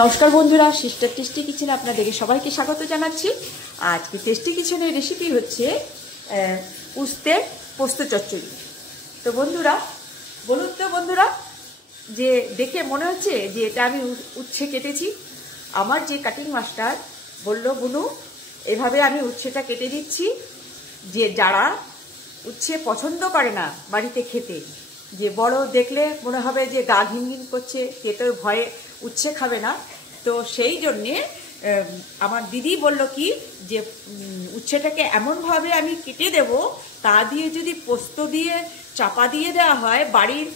নমস্কার বন্ধুরা, sister tasty কিচেনে আপনাদেরকে সবাইকে স্বাগত জানাচ্ছি। আজকে টেস্টি কিচেনের রেসিপি হচ্ছে উস্তে পোস্ত চচ্চড়ি। তো বন্ধুরা বলুন তো বন্ধুরা, যে দেখে মনে হচ্ছে যে এটা আমি উচ্ছে কেটেছি। আমার যে কাটিং মাস্টার বলল, বুনু এভাবে আমি উচ্ছেটা কেটে দিচ্ছি, যে যারা উচ্ছে পছন্দ করে না বাড়িতে খেতে, যে বড় দেখলে মনে হবে যে গা ঘিনঘিন করছে, খেতে ভয়ে উচ্ছে খাবে না, তো সেই জন্যে আমার দিদি বলল কি যে উচ্ছেটাকে এমনভাবে আমি কেটে দেব, তা দিয়ে যদি পোস্ত দিয়ে চাপা দিয়ে দেওয়া হয়, বাড়ির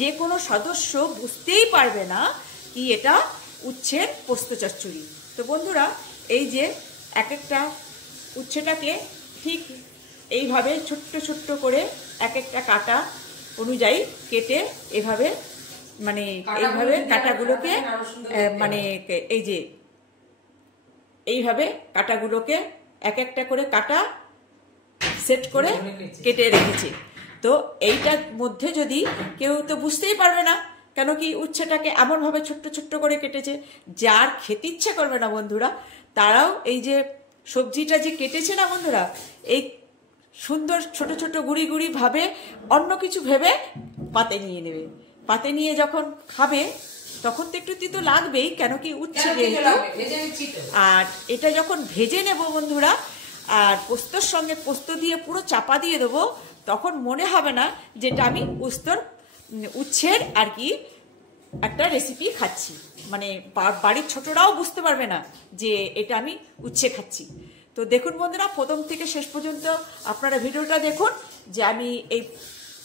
যে কোনো সদস্য বুঝতেই পারবে না কি এটা উচ্ছের পোস্ত চচ্চড়ি। তো বন্ধুরা, এই যে এক একটা উচ্ছেটাকে ঠিক এইভাবে ছোট্ট ছোট্ট করে এক একটা কাটা অনুযায়ী কেটে এভাবে মানে এইভাবে কাটাগুলোকে মানে এই যে এইভাবে কাটাগুলোকে এক একটা করে কাটা সেট করে কেটে রেখেছি। তো এইটার মধ্যে যদি কেউ তো বুঝতেই পারবে না, কেন কি উচ্ছেটাকে এমনভাবে ছোট্ট ছোট্ট করে কেটেছে। যার খেতে ইচ্ছে করবে না বন্ধুরা, তারাও এই যে সবজিটা যে কেটেছে না বন্ধুরা, এই সুন্দর ছোট ছোট গুড়ি গুড়ি ভাবে অন্য কিছু ভেবে পাতে নিয়ে নেবে। পাতে নিয়ে যখন খাবে তখন তো একটু তিতো লাগবেই, কেন কি উচ্ছে যেহেতু। আর এটা যখন ভেজে নেব বন্ধুরা, আর পোস্তর সঙ্গে পোস্ত দিয়ে পুরো চাপা দিয়ে দেবো, তখন মনে হবে না যেটা আমি উচ্ছের আর কি একটা রেসিপি খাচ্ছি। মানে বাড়ির ছোটরাও বুঝতে পারবে না যে এটা আমি উচ্ছে খাচ্ছি। তো দেখুন বন্ধুরা, প্রথম থেকে শেষ পর্যন্ত আপনারা ভিডিওটা দেখুন যে আমি এই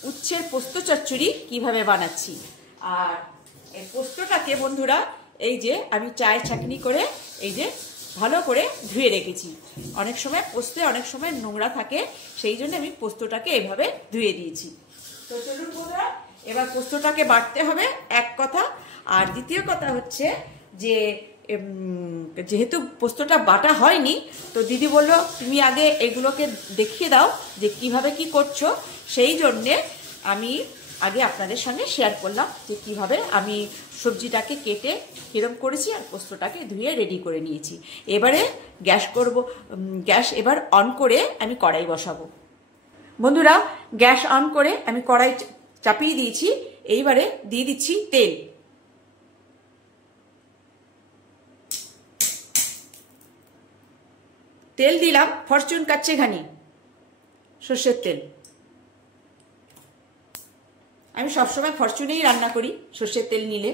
উচ্ছের পোস্ত চচ্চড়ি কিভাবে বানাচ্ছি। আর এই পোস্তটাকে বন্ধুরা এই যে আমি চায়ের ছাঁকনি করে এই যে ভালো করে ধুয়ে রেখেছি। অনেক সময় পোস্তে অনেক সময় নোংরা থাকে, সেই জন্য আমি পোস্তটাকে এভাবে ধুয়ে দিয়েছি। তো চলুন বন্ধুরা, এবার পোস্তটাকে বাটতে হবে এক কথা। আর দ্বিতীয় কথা হচ্ছে যে যেহেতু পোস্তটা বাটা হয়নি, তো দিদি বলল তুমি আগে এগুলোকে দেখিয়ে দাও যে কিভাবে কি করছো। সেই জন্যে আমি আগে আপনাদের সঙ্গে শেয়ার করলাম যে কিভাবে আমি সবজিটাকে কেটে কিরম করেছি আর পোস্তটাকে ধুয়ে রেডি করে নিয়েছি। এবারে গ্যাস এবার অন করে আমি কড়াই বসাবো। বন্ধুরা, গ্যাস অন করে আমি কড়াই চাপিয়ে দিয়েছি। এইবারে দিয়ে দিচ্ছি তেল। তেল দিলাম ফরচুন কাচ্চে ঘানি সর্ষের তেল। আমি সবসময় ফরচুনেই রান্না করি সর্ষের তেল নিলে,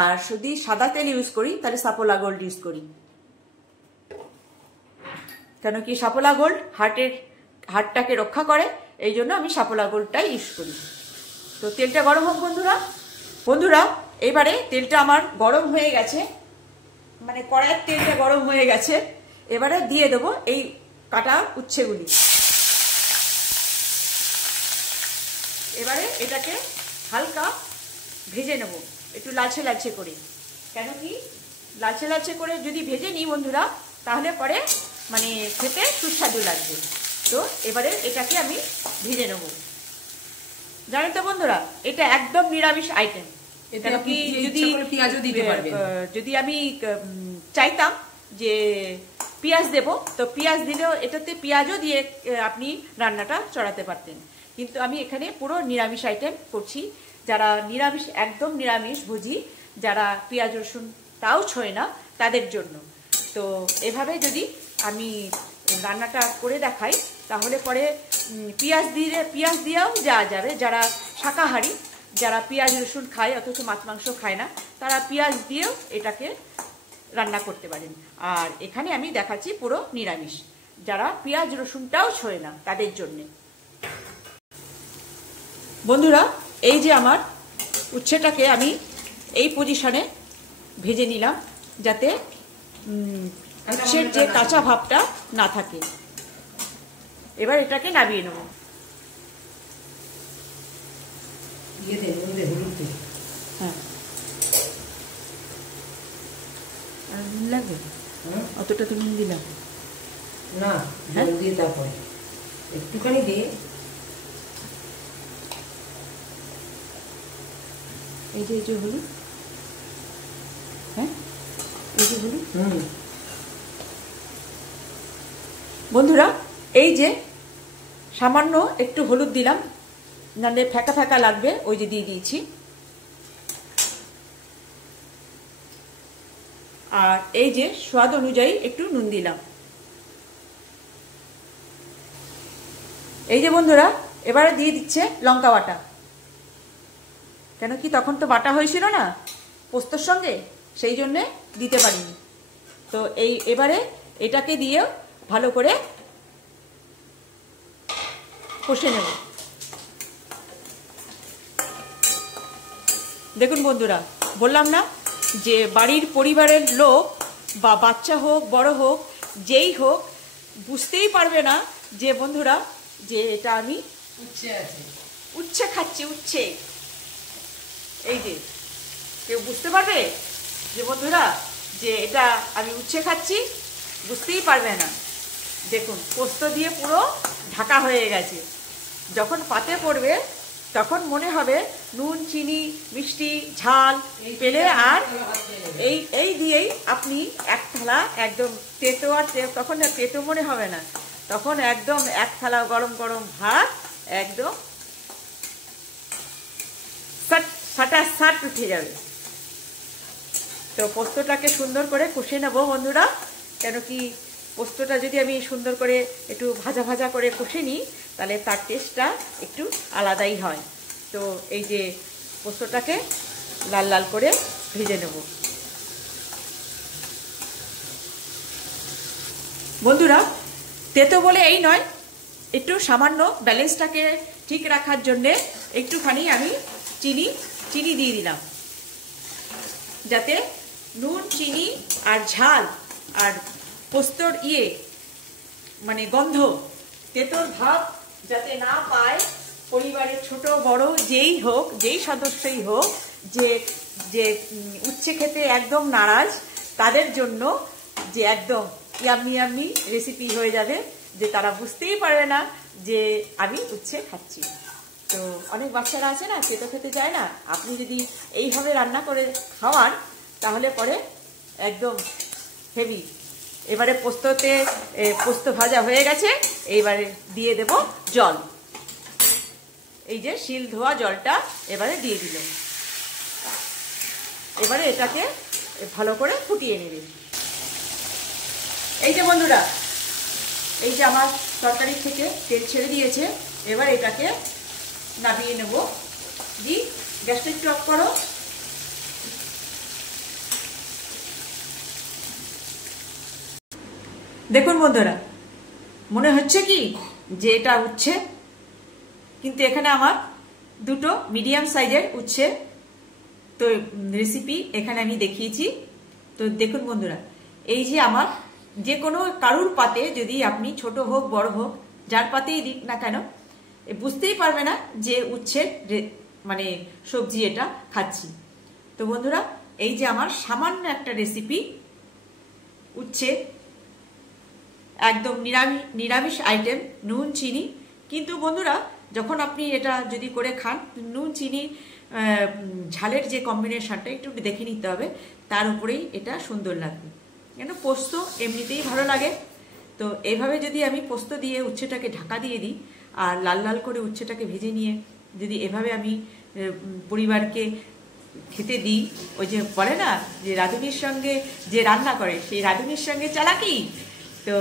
আর যদি সাদা তেল ইউজ করি তাহলে সাপোলা গোল্ড ইউজ করি, কেন কি সাপোলা গোল্ড হার্টটাকে রক্ষা করে, এই জন্য আমি সাপোলা গোল্ডটাই ইউজ করি। তো তেলটা গরম হোক বন্ধুরা। এবারে তেলটা আমার গরম হয়ে গেছে, মানে কড়াইয়ের তেলটা গরম হয়ে গেছে। এবারে দিয়ে দেবো এই কাটা উচ্ছেগুলি। এবারে এটাকে হালকা ভেজে নেব, একটু লালচে লালচে করে। কেন কি লালচে লালচে করে যদি ভেজে নিই বন্ধুরা, তাহলে পরে মানে খেতে সুস্বাদু লাগবে। তো এবারে এটাকে আমি ভেজে নেব। জানেন তো বন্ধুরা, এটা একদম নিরামিষ আইটেম। যদি আমি চাইতাম যে পেঁয়াজ দেব, তো পেঁয়াজ দিলেও এটাতে পেঁয়াজও দিয়ে আপনি রান্নাটা চড়াতে পারতেন, কিন্তু আমি এখানে পুরো নিরামিষ আইটেম করছি। যারা নিরামিষ একদম নিরামিষ ভোজি, যারা পেঁয়াজ রসুন তাও ছোঁয় না, তাদের জন্য। তো এভাবে যদি আমি রান্নাটা করে দেখাই, তাহলে পরে পেঁয়াজ দিয়েও যাওয়া যাবে। যারা শাকাহারী, যারা পেঁয়াজ রসুন খায় অথচ মাছ মাংস খায় না, তারা পেঁয়াজ দিয়েও এটাকে রান্না করতে পারেন। আর এখানে আমি দেখাচ্ছি পুরো নিরামিষ, যারা পেঁয়াজ রসুনটাও ছোঁয় না, তাদের জন্যে। বন্ধুরা, এই যে আমার উচ্ছেটাকে আমি এই পজিশনে ভেজে নিলাম, যাতে উচ্ছের যে কাঁচা ভাবটা না থাকে। এবার এটাকে নামিয়ে নেব। হ্যাঁ, আর নুন লাগবে? অতটা তো নুন দিলাম না, জল দিয়ে তারপরে একটুখানি দিয়ে। এই যে হলুদ, হ্যাঁ এই যে বলি হুম। বন্ধুরা, এই যে সামান্য একটু হলুদ দিলাম, নাহলে ফ্যাকা ফ্যাকা লাগবে, ওই যে দিয়ে দিয়েছি। আর এই যে স্বাদ অনুযায়ী একটু নুন দিলাম। এই যে বন্ধুরা, এবারে দিয়ে দিচ্ছে লঙ্কা বাটা। কেন কি তখন তো বাটা হয়েছিল না পোস্তর সঙ্গে, সেই জন্যে দিতে পারিনি। তো এবারে এটাকে দিয়ে ভালো করে কষে নেব। দেখুন বন্ধুরা, বললাম না যে বাড়ির পরিবারের লোক বা বাচ্চা হোক বড় হোক যেই হোক বুঝতেই পারবে না যে বন্ধুরা যে এটা আমি উচ্ছে খাচ্ছি। উচ্ছে, এই যে কেউ বুঝতে পারবে যে বন্ধুরা যে এটা আমি উচ্ছে খাচ্ছি? বুঝতেই পারবে না। দেখুন পোস্ত দিয়ে পুরো ঢাকা হয়ে গেছে। যখন পাতে পড়বে তখন মনে হবে নুন, চিনি, মিষ্টি, ঝাল পেলে আর এই দিয়েই আপনি এক থালা একদম তেতো, আর তখন না তেতো মনে হবে না, তখন একদম এক থালা গরম গরম ভাত একদম সাট উঠে যাবে। তো পোস্তটাকে সুন্দর করে কষে নেবো বন্ধুরা। কেন কি পোস্তটা যদি আমি সুন্দর করে একটু ভাজা ভাজা করে কষে নিই তাহলে তার টেস্টটা একটু আলাদাই হয়। তো এই যে পোস্তটাকে লাল লাল করে ভেজে নেব বন্ধুরা। তেতো বলে এই নয়, একটু সামান্য ব্যালেন্সটাকে ঠিক রাখার জন্যে একটুখানি আমি চিনি দিয়ে দিলাম, যাতে নুন, চিনি আর ঝাল আর পোস্তর মানে গন্ধ, তেতোর ভাব যাতে না পায় পরিবারের ছোট বড় যেই হোক, যেই সদস্যই হোক, যে উচ্ছে খেতে একদম নারাজ তাদের জন্য যে একদম ইয়াম্মি রেসিপি হয়ে যাবে, যে তারা বুঝতেই পারবে না যে আমি উচ্ছে খাচ্ছি। তো অনেক বাচ্চারা আছে না, তেতো খেতে চায় না, আপনি যদি এইভাবে রান্না করে খাওয়ান তাহলে পরে একদম হেভি। এবারে পোস্ত ভাজা হয়ে গেছে, এইবারে দিয়ে দেব জল। এই যে শিল ধোয়া জলটা এবারে দিয়ে দিল। এবারে এটাকে ভালো করে ফুটিয়ে নেবে। এই যে বন্ধুরা, এই যে আমার তরকারি থেকে তেল ছেড়ে দিয়েছে, এবার এটাকে নামিয়ে নেব। দি গ্যাসটা একটু অফ করো। দেখুন বন্ধুরা, মনে হচ্ছে কি যে এটা উচ্ছে, কিন্তু এখানে আমার দুটো মিডিয়াম সাইজের উচ্ছে তো রেসিপি এখানে আমি দেখিয়েছি। তো দেখুন বন্ধুরা, এই যে আমার যে কোনো কারুর পাতে যদি আপনি ছোট হোক বড় হোক যার পাতেই দিক না কেন, বুঝতেই পারবে না যে উচ্ছের মানে সবজি এটা খাচ্ছি। তো বন্ধুরা, এই যে আমার সামান্য একটা রেসিপি উচ্ছে, একদম নিরামিষ আইটেম, নুন চিনি। কিন্তু বন্ধুরা যখন আপনি এটা যদি করে খান, নুন চিনি ঝালের যে কম্বিনেশনটা একটু দেখে নিতে হবে, তার উপরেই এটা সুন্দর লাগবে। কেন পোস্ত এমনিতেই ভালো লাগে। তো এইভাবে যদি আমি পোস্ত দিয়ে উচ্ছেটাকে ঢাকা দিয়ে দিই আর লাল লাল করে উচ্ছেটাকে ভেজে নিয়ে যদি এভাবে আমি পরিবারকে খেতে দিই, ওই যে বলে না যে রাঁধুনির সঙ্গে যে রান্না করে সেই রাঁধুনির সঙ্গে চালাকি, তো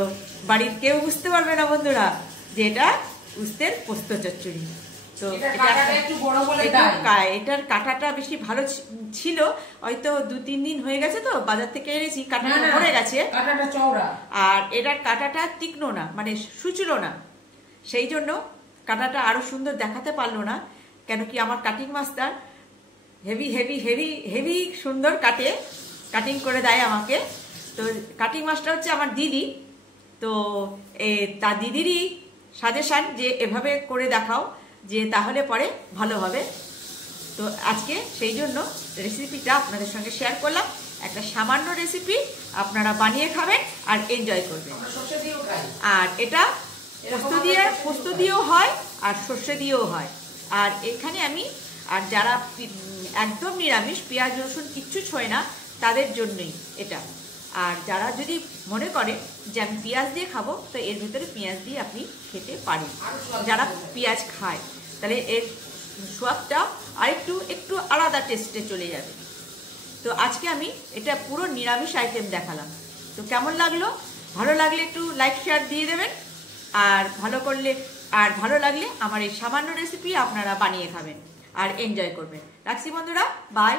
বাড়ির কেউ বুঝতে পারবে না বন্ধুরা যে এটা উস্তের পোস্ত চচ্চড়ি। তো এটার কাঁটাটা বেশি ভালো ছিল, হয়তো 2-3 দিন হয়ে গেছে, তো বাজার থেকে এনেছি, কাঁটাটা পড়ে গেছে, আর এটার কাঁটাটা তীক্ষ্ণ না, মানে সুচলো না, সেই জন্য কাঁটাটা আরো সুন্দর দেখাতে পারলো না। কেন কি আমার কাটিং মাস্টার হেভি সুন্দর কাটিং করে দেয় আমাকে। তো কাটিং মাস্টার হচ্ছে আমার দিদি। তো তার দিদিরই সাজেশন যে এভাবে করে দেখাও, যে তাহলে পরে ভালো হবে। তো আজকে সেই জন্য রেসিপিটা আপনাদের সঙ্গে শেয়ার করলাম। একটা সামান্য রেসিপি, আপনারা বানিয়ে খাবেন আর এনজয় করবেন। আর এটা পোস্ত দিয়েও হয় আর সর্ষে দিয়েও হয়। আর এখানে আমি আর যারা একদম নিরামিষ, পেঁয়াজ রসুন কিচ্ছু ছোঁয় না, তাদের জন্যই এটা। আর যারা যদি মনে করে যে আমি পেঁয়াজ দিয়ে খাবো, তো এর ভিতরে পেঁয়াজ দিয়ে আপনি খেতে পারেন। যারা পেঁয়াজ খায় তাহলে এর স্বাদটা একটু আলাদা টেস্টে চলে যাবে। তো আজকে আমি এটা পুরো নিরামিষ আইটেম দেখালাম। তো কেমন লাগলো? ভালো লাগলে একটু লাইক শেয়ার দিয়ে দেবেন, আর ভালো লাগলে আমার এই সামান্য রেসিপি আপনারা বানিয়ে খাবেন আর এনজয় করবেন। রাখছি বন্ধুরা, বাই।